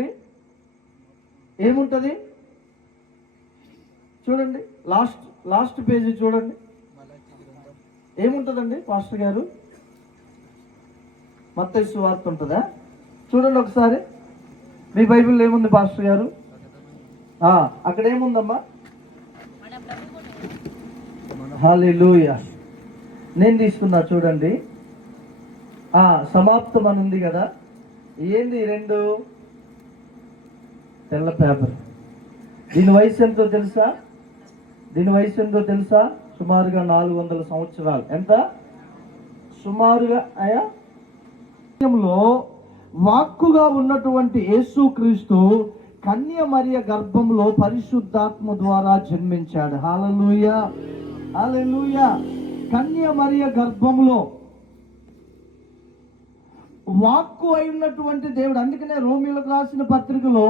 చూడండి ఏముంటుంది, చూడండి లాస్ట్ పేజీ చూడండి ఏముంటుందండి పాస్టర్ గారు. మత్తయి సువార్త ఉంటుందా? చూడండి ఒకసారి మీ బైబిల్లో ఏముంది పాస్టర్ గారు? అక్కడ ఏముందమ్మా? హల్లెలూయా. నేను తీసుకున్నా చూడండి. సమాప్తం అని ఉంది కదా. ఏంది 2 తెల్ల పేపర్. దీని వయసు ఎంతో తెలుసా? సుమారుగా 400 సంవత్సరాలు. ఎంత సుమారుగా? వాక్కుగా ఉన్నటువంటి యేసుక్రీస్తు కన్య మరియ గర్భంలో పరిశుద్ధాత్మ ద్వారా జన్మించాడు. హల్లెలూయా, హల్లెలూయా. కన్య మరియ గర్భంలో వాక్కు అయినటువంటి దేవుడు. అందుకనే రోమీయులకు రాసిన పత్రికలో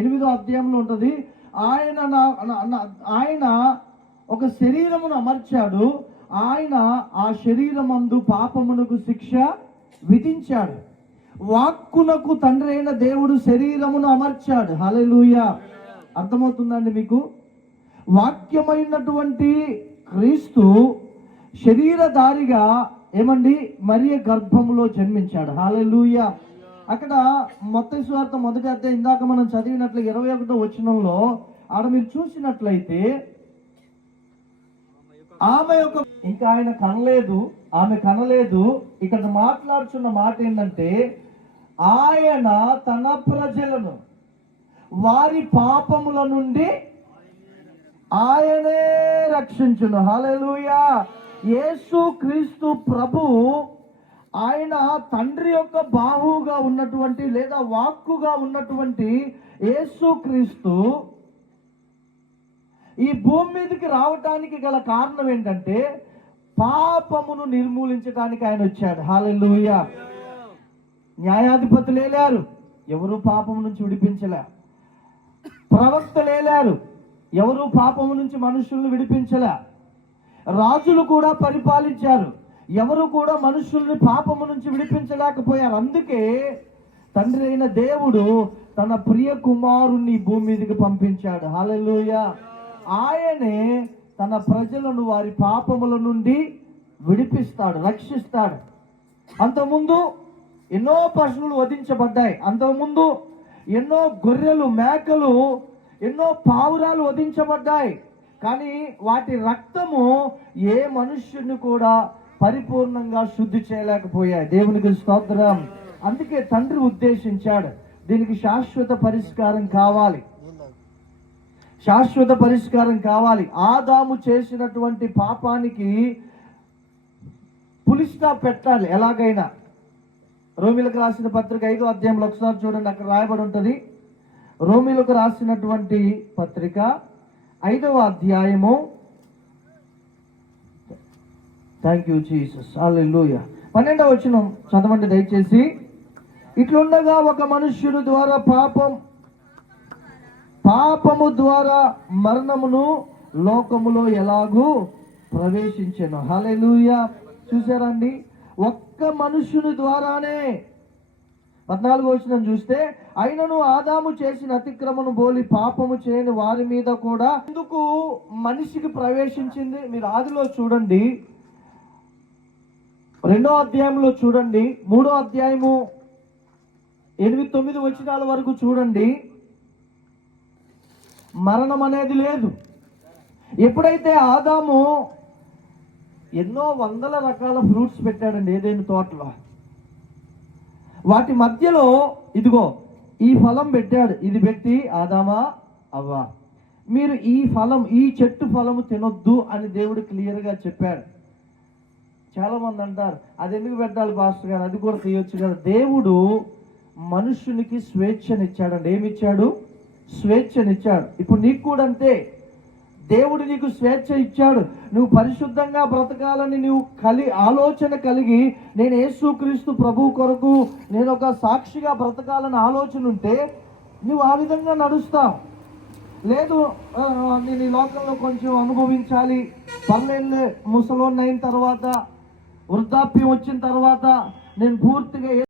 8వ అధ్యాయంలో ఉంటుంది, ఆయన ఒక శరీరమును అమర్చాడు, ఆయన ఆ శరీరమందు పాపమునకు శిక్ష విధించాడు. వాక్కునకు తండ్రి అయిన దేవుడు శరీరమును అమర్చాడు. హల్లెలూయా. అర్థమవుతుందండి మీకు? వాక్యమైనటువంటి క్రీస్తు శరీరధారిగా ఏమండి మరియ గర్భములో జన్మించాడు. హల్లెలూయా. అక్కడ మత్తయి సువార్త 1వ అధ్యాయం ఇందాక మనం చదివినట్లు 21వ వచనంలో ఆడ మీరు చూసినట్లయితే ఇంకా ఆమె కనలేదు. ఇక్కడ మాట్లాడుతున్న మాట ఏంటంటే ఆయన తన ప్రజలను వారి పాపముల నుండి ఆయనే రక్షించును. హల్లెలూయా. యేసు క్రీస్తు ప్రభు ఆయన తండ్రి యొక్క బాహువుగా ఉన్నటువంటి లేదా వాక్కుగా ఉన్నటువంటి యేసు క్రీస్తు ఈ భూమి మీదకి రావటానికి గల కారణం ఏంటంటే పాపమును నిర్మూలించడానికి ఆయన వచ్చాడు. హల్లెలూయా. న్యాయాధిపతులు లేలారు, ఎవరు పాపము నుంచి విడిపించలే. ప్రవక్తలు లేలారు, ఎవరు పాపము నుంచి మనుషుల్ని విడిపించలే. రాజులు కూడా పరిపాలించారు, ఎవరు కూడా మనుషుల్ని పాపము నుంచి విడిపించలేకపోయారు. అందుకే తండ్రి అయిన దేవుడు తన ప్రియ కుమారుణ్ణి భూమి మీదకి పంపించాడు. హల్లెలూయా. ఆయనే తన ప్రజలను వారి పాపముల నుండి విడిపిస్తాడు, రక్షిస్తాడు. అంతకుముందు ఎన్నో పశువులు వధించబడ్డాయి, అంతకుముందు ఎన్నో గొర్రెలు, మేకలు, ఎన్నో పావురాలు వధించబడ్డాయి. కానీ వాటి రక్తము ఏ మనుష్యుని కూడా పరిపూర్ణంగా శుద్ధి చేయలేకపోయాయి. దేవునికి స్తోత్రం. అందుకే తండ్రి ఉద్దేశించాడు దీనికి శాశ్వత పరిష్కారం కావాలి. ఆదాము చేసినటువంటి పాపానికి పులి స్టాప్ పెట్టాలి ఎలాగైనా. రోమీలకు రాసిన పత్రిక 5వ అధ్యాయంలో ఒకసారి చూడండి, అక్కడ రాయబడి ఉంటుంది. రోమీలకు రాసినటువంటి పత్రిక 5వ అధ్యాయము. Thank you Jesus. హల్లెలూయా. 12వ వచనం చదవండి దయచేసి. ఇట్లుండగా ఒక మనుష్యుడు ద్వారా పాపము ద్వారా మరణమును లోకములో ఎలాగూ ప్రవేశించెను. హల్లెలూయా. చూసారండి, ఒక్క మనుష్యుని ద్వారానే. 14వ వచనం చూస్తే, అయినను ఆదాము చేసిన అతిక్రమను బోలి పాపము చేయని వారి మీద కూడా ఎందుకు మనిషికి ప్రవేశించింది? మీరు ఆదిలో చూడండి, 2వ అధ్యాయంలో చూడండి, 3వ అధ్యాయము 8-9 వచనాల వరకు చూడండి. మరణం అనేది లేదు. ఎప్పుడైతే ఆదాము ఎన్నో వందల రకాల ఫ్రూట్స్ పెట్టాడండి ఏదైనా తోటలో, వాటి మధ్యలో ఇదిగో ఈ ఫలం పెట్టాడు. ఇది పెట్టి ఆదామా అవ్వా మీరు ఈ చెట్టు ఫలము తినొద్దు అని దేవుడు క్లియర్గా చెప్పాడు. చాలా మంది అంటారు అది ఎందుకు పెట్టాలి పాస్టర్ గారు, అది కూడా తీయొచ్చు కదా. దేవుడు మనుషునికి స్వేచ్ఛనిచ్చాడండి. ఏమిచ్చాడు? స్వేచ్ఛనిచ్చాడు. ఇప్పుడు నీకు కూడా అంతే, దేవుడు నీకు స్వేచ్ఛ ఇచ్చాడు. నువ్వు పరిశుద్ధంగా బ్రతకాలని నువ్వు ఆలోచన కలిగి, నేను యేసుక్రీస్తు ప్రభు కొరకు నేను ఒక సాక్షిగా బ్రతకాలని ఆలోచన ఉంటే నువ్వు ఆ విధంగా నడుస్తావు. లేదు నేను ఈ లోకంలో కొంచెం అనుభవించాలి, పర్లేదులే, ముసలోన్ని అయిన తర్వాత, వృద్ధాప్యం వచ్చిన తర్వాత నేను పూర్తిగా